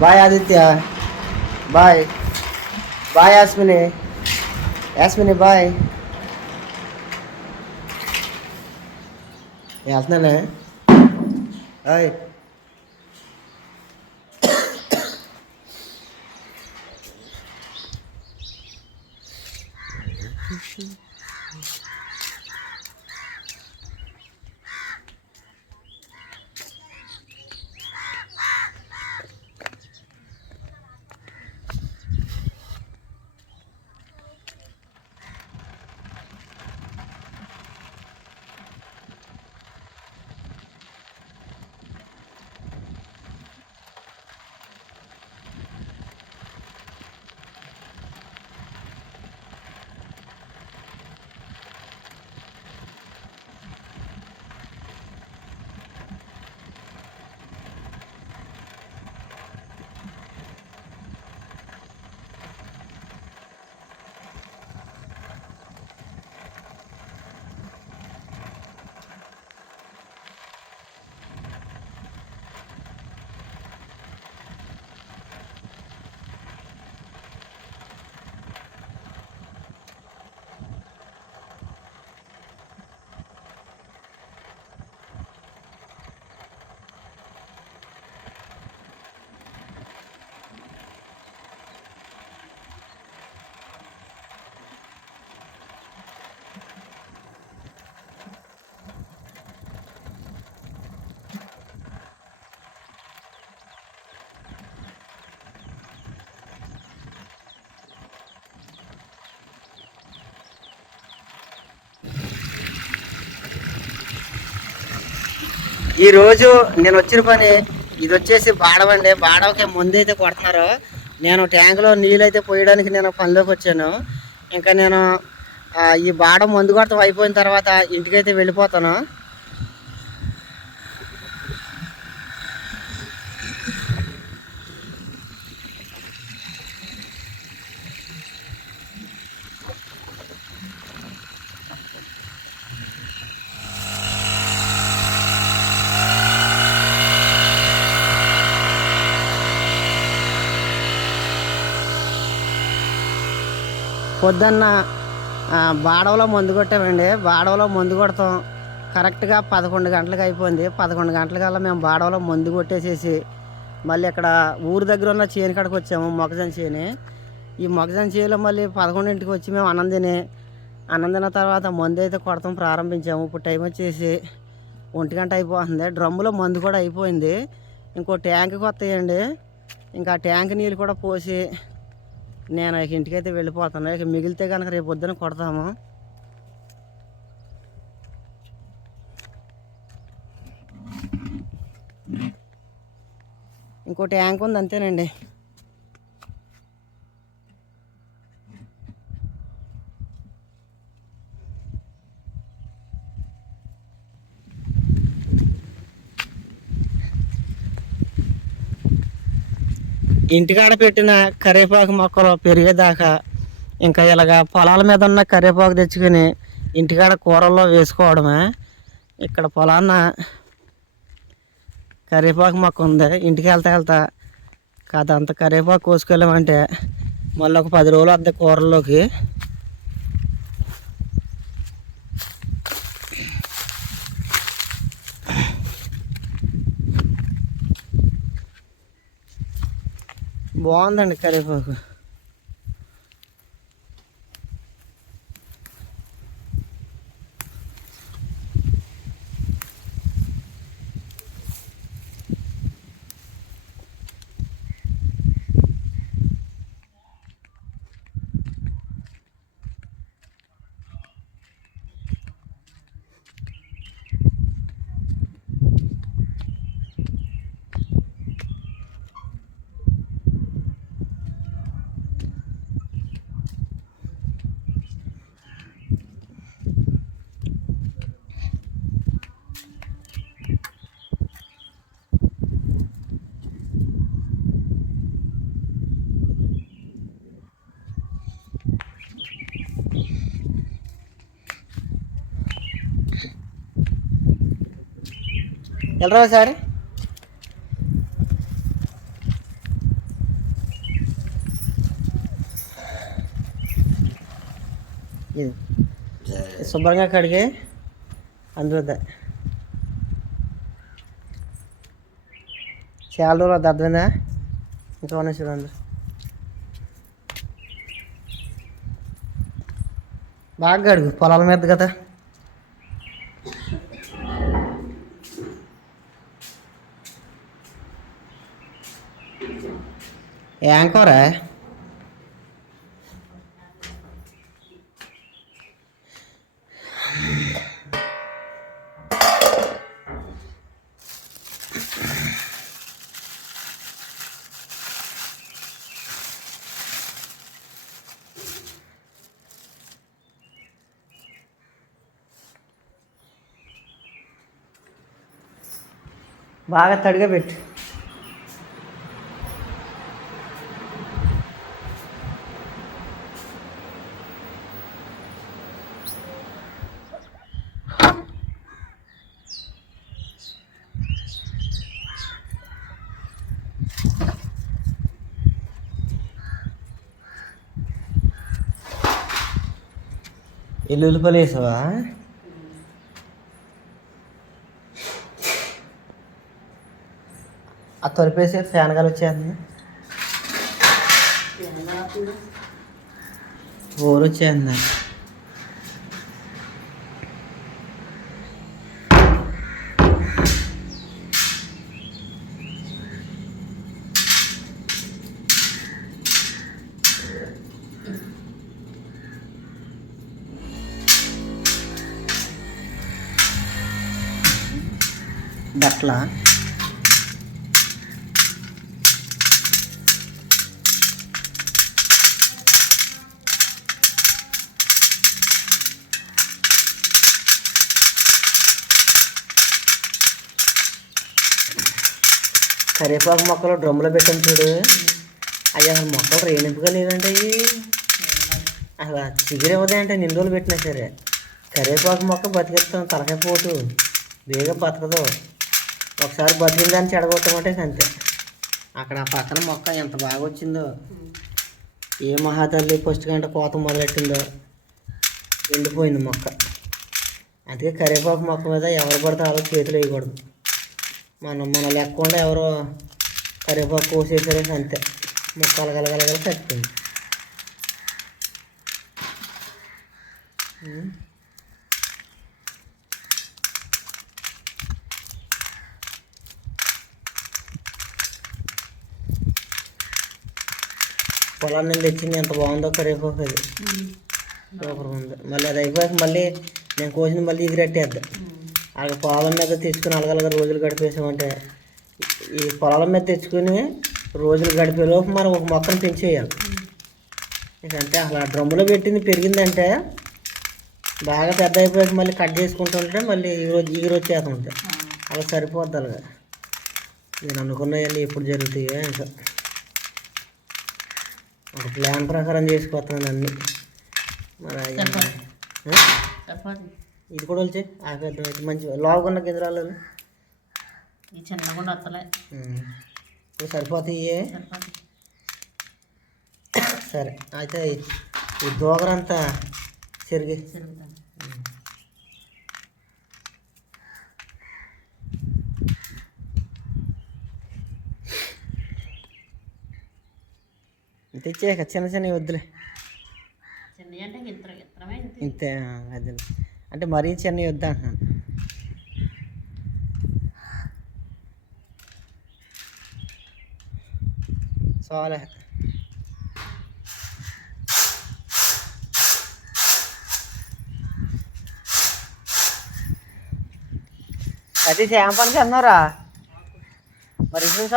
Bye Aditya bye bye Yasmine Yasmine bye Yasmin है hi ఈరోజు నేను వచ్చిన పని ఇది వచ్చేసి బాడవండి బాడవకి ముందు అయితే కొడుతున్నారు నేను ట్యాంకులో నీళ్ళు అయితే పోయడానికి నేను పనిలోకి వచ్చాను. ఇంకా నేను ఈ బాడ మందు కొడతాం అయిపోయిన తర్వాత ఇంటికైతే వెళ్ళిపోతాను. పొద్దున్న బాడవలో మందు కొట్టామండి. బాడవలో మందు కొడతాం. కరెక్ట్గా పదకొండు గంటలకు అయిపోయింది. పదకొండు గంటలకల్లా మేము బాడవలో మందు కొట్టేసేసి మళ్ళీ ఇక్కడ ఊరు దగ్గర ఉన్న చేను కాడికి వచ్చాము మొగజన్ చేని. ఈ మొగజన్ చేలో మళ్ళీ పదకొండింటికి వచ్చి మేము అనందిని అనందిన తర్వాత మందు అయితే కొడతాం ప్రారంభించాము. ఇప్పుడు టైం వచ్చేసి ఒంటి గంట అయిపోతుంది. డ్రమ్ములో మందు కూడా అయిపోయింది. ఇంకో ట్యాంక్ కొత్తయండి. ఇంకా ట్యాంక్ నీళ్ళు కూడా పోసి నేను ఇక ఇంటికైతే వెళ్ళిపోతాను. ఇక మిగిలితే కనుక రేపు పొద్దున కొడతాము. ఇంకో ట్యాంక్ ఉంది అంతేనండి. ఇంటికాడ పెట్టిన కరివేపాకు మొక్కలు పెరిగేదాకా ఇంకా ఇలాగ పొలాల మీద ఉన్న కరివేపాకు తెచ్చుకొని ఇంటికాడ కూరల్లో వేసుకోవడమే. ఇక్కడ పొలాన్న కరివేపాకు మొక్క ఉంది. ఇంటికి వెళ్తా వెళ్తా కాదంత కరివేపాకు కోసుకెళ్ళామంటే మళ్ళీ ఒక పది రోజులు వద్ద కూరల్లోకి. బాగుందండి కరివేపాకు. ఎలా సార్? శుభ్రంగా కడిగి అందులో చాలా దద్దా అర్థమైందా? చూడండి బాగా కడుగు పొలాల మీద కదా. ఏం కూర బాగా తడిగా పెట్టు ఎల్లుల్లిపల్లి వేసావా ఆ తొలిపేసి ఫ్యాన్ గాలి వచ్చేస్తుంది. ఊరు వచ్చేస్తుంది. బట్ల కరివేపాకు మొక్కలు డ్రమ్ములో పెట్టాను చూడు. అవి అసలు మొక్కలు రేణింపుగా లేదంటే అవి అసలు చిగురు ఇవ్వదంటే అంటే నిండు రోజులు పెట్టినా సరే. కరివేపాకు మొక్క బతికేస్తాం తలకాయ పోటు. వేగ బతకదు. ఒకసారి బతికిన దాన్ని చెడగొట్టమంటే అంతే అక్కడ ఆ పక్కన మొక్క ఎంత బాగా వచ్చిందో ఏ మహాతల్లి ఫస్ట్ గంట కోత మొదలెట్టిందో ఎండిపోయింది మొక్క. అందుకే కరివేపాకు మొక్క మీద ఎవరు పడితే వాళ్ళు చేతులు వేయకూడదు. మనం మన లేకుండా ఎవరో కరివేపాకు కోసేసరే అంతే మొక్క అలగలగలగల చచ్చిపోయింది పొలం నుండి తెచ్చింది ఎంత బాగుందో కరివేపాకు అది. సూపర్ ఉంది. మళ్ళీ అది అయిపోయాక మళ్ళీ నేను కోసింది మళ్ళీ ఎగిరెట్టేద్దాం అక్కడ పొలం మీద తెచ్చుకుని అలగలగ రోజులు గడిపేసామంటే ఈ పొలాల మీద తెచ్చుకుని రోజులు గడిపేలోపు మనం ఒక మొక్కను పెంచేయాలి. అసలు ఆ డ్రమ్ములో పెట్టింది పెరిగిందంటే బాగా పెద్ద అయిపోయాక మళ్ళీ కట్ చేసుకుంటుంటే మళ్ళీ ఈ రోజు ఈ రోజు చేస్తుంటాయి అలా సరిపోద్ది అలాగా. నేను అనుకున్నవన్నీ ఎప్పుడు జరుగుతాయో ఇంకా ఒక ప్లాన్ ప్రకారం చేసుకొస్తున్నాను అన్నీ? చపాతి ఇది కూడా వచ్చి ఆపేద్దాం అయితే మంచి లోగున్న గింజరాలు ఈ చిన్నగుండా వస్తలే. సరిపోతాయి సరే. అయితే ఈ- దోగరంతా చెరిగి. తెచ్చేయక చిన్న చిన్నవి వద్దులే. ఇంత ఇంతే అదే అంటే మరీ చిన్నవి వద్దు అంటున్నాను. చాలే. అది ఏం పనికి అన్నారా? మరి ఇప్పుడు నుంచి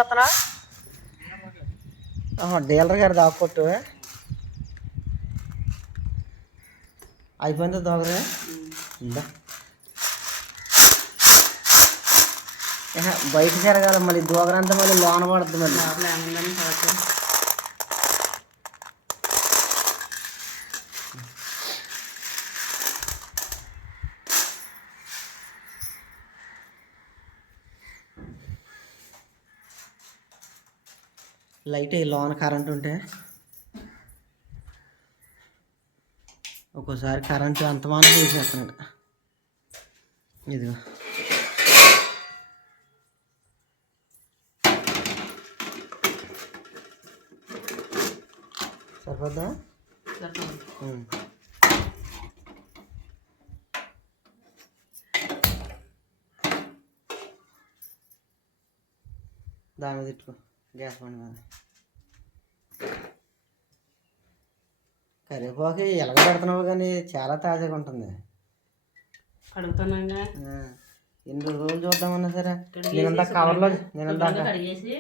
డీలర్ గారు దాక్కొట్టు. అయిపోయింది దొంగరే? ఇందా బయట జరగాలి మళ్ళీ దోగరంతా మళ్ళీ లోన పడుతుంది మళ్ళీ. లైట్ లోన కరెంట్ ఉంటే. ఒక్కోసారి కరెంటు అంతమానం తీసేస్తున్నాడు. ఇదిగో. సరిపోద్దా. దాని మీద ఇట్టుకో. గ్యాస్ బండి మీద. కరివేపాకు ఎలాగ పెడుతున్నావు కానీ చాలా తాజాగా ఉంటుంది. కడుగుతున్నాగా. ఎన్ని రోజులు చూద్దామన్నా సరే. నేనంతా కవర్లో కడిగేసి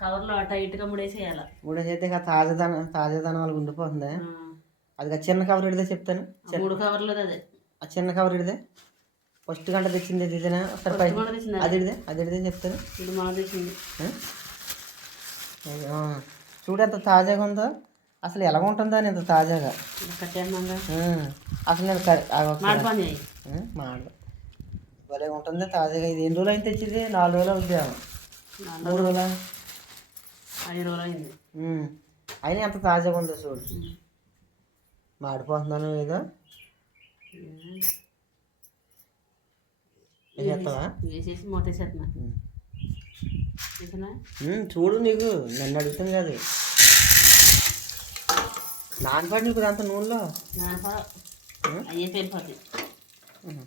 కవర్లో టైట్గా ముడేసేయాల. మూడు చేస్తే ఇక తాజాదనం తాజాదనం వాళ్ళకి ఉండిపోతుంది అది చిన్న కవర్ ఇడితే చెప్తాను. మూడు కవర్లు అదే. ఆ చిన్న కవర్ ఇడితే ఫస్ట్ గంట తెచ్చింది ఇది ఇదేనా? అది. ఇడితే అది ఇడితే చెప్తాను. ఇది తెచ్చింది. చూడు ఎంత తాజాగా ఉందో. అసలు ఎలా ఉంటుందో ఇంత తాజాగా. అసలు నేను మాడదు భలే ఉంటుంది తాజాగా. ఇది ఎన్ని రోజులు అయితే తెచ్చింది? నాలుగు రోజులు అవుతుంది మూడు రోజులు. ఐదు రోజులు అయింది. అయినా ఎంత తాజాగా ఉందో చూడు. మాడిపోతున్నాను ఏదో. చూడు నీకు. నన్ను అడుగుతాను కాదు. నానపడి నీకు అంత నూనెలో? అయ్యే ఉహు.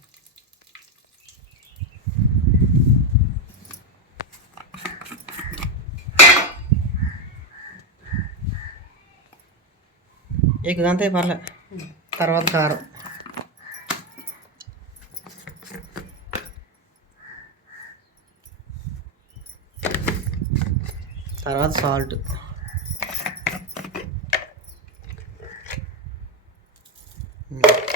ఇక అంతే పర్లే. తర్వాత కారం. తర్వాత సాల్ట్.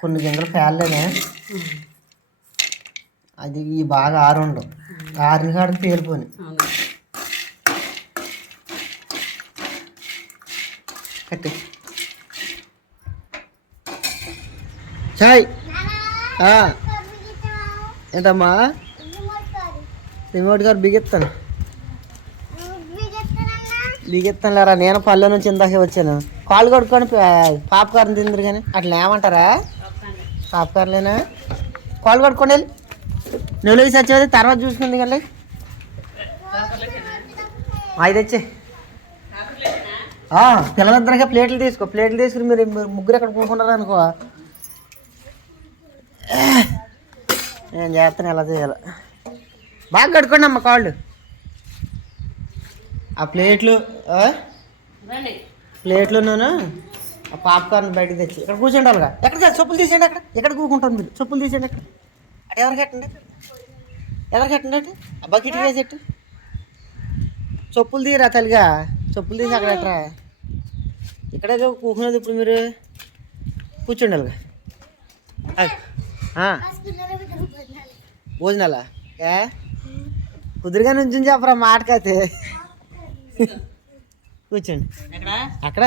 కొన్ని గింజలు పేర్లేదా అది ఈ బాగా ఆరుండు. ఆరిన కాడికి పేలిపోయి కట్టి. చాయ్. ఏంటమ్మా? రిమోట్ గారు బిగెత్తాను. బిగెత్తాను లేరా నేను పల్లె నుంచి ఇందాకే వచ్చాను. కాలు కొడుకొని పాప్కార్న్ తిందరు కానీ అట్లా ఏమంటారా పాప్కార్న్లేనా కాళ్ళు కొడుకోండి వెళ్ళి నువ్వు సచ్చేది తర్వాత చూసుకుంది కానీ అవి తెచ్చే. పిల్లలిద్దరిగా ప్లేట్లు తీసుకో. ప్లేట్లు తీసుకుని మీరు మీరు ముగ్గురు ఎక్కడ కూర్చున్నారు అనుకో. నేను చేస్తాను ఎలా చేయాలి. బాగా కడుకోండి అమ్మ కాళ్ళు. ఆ ప్లేట్లు ప్లేట్లోనూ ఆ పాప్కార్న్ బయటకు తెచ్చి ఇక్కడ కూర్చోండి అలాగా ఎక్కడ? చెప్పులు తీసేయండి అక్కడ. ఎక్కడ కూకుంటారు మీరు? చెప్పులు తీసేయండి అక్కడ. అటు ఎవరు కట్టండి ఎవరు కట్టండి అటు? ఆ బకెట్ వేసేట్టు చెప్పులు తీరా తల్లిగా? చెప్పులు తీసి అక్కడ ఎట్రా ఇక్కడే కూకునేది ఇప్పుడు మీరు. కూర్చోండి అలాగా. భోజనాలా? ఏ? కుదురుగా నుంచి చెప్పరా మాటకైతే. కూర్చోండి. అక్కడ.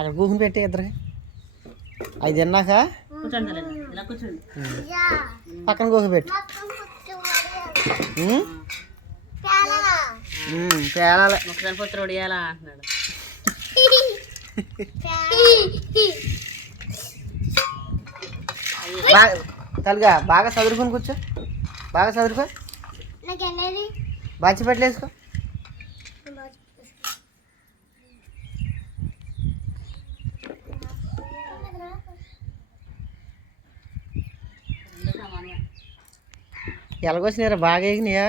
అక్కడ కూకుని పెట్టి ఇద్దరికి అవి తిన్నాక పక్కన కూకు పెట్టు. పేలాలి పొత్తులు అంటున్నాడు తలుగా బాగా చదువుకొని కూర్చో. బాగా చదువుకో బాచి పెట్టలేసుకో ఎలాగొచ్చినారా బాగా ఎగినాయా?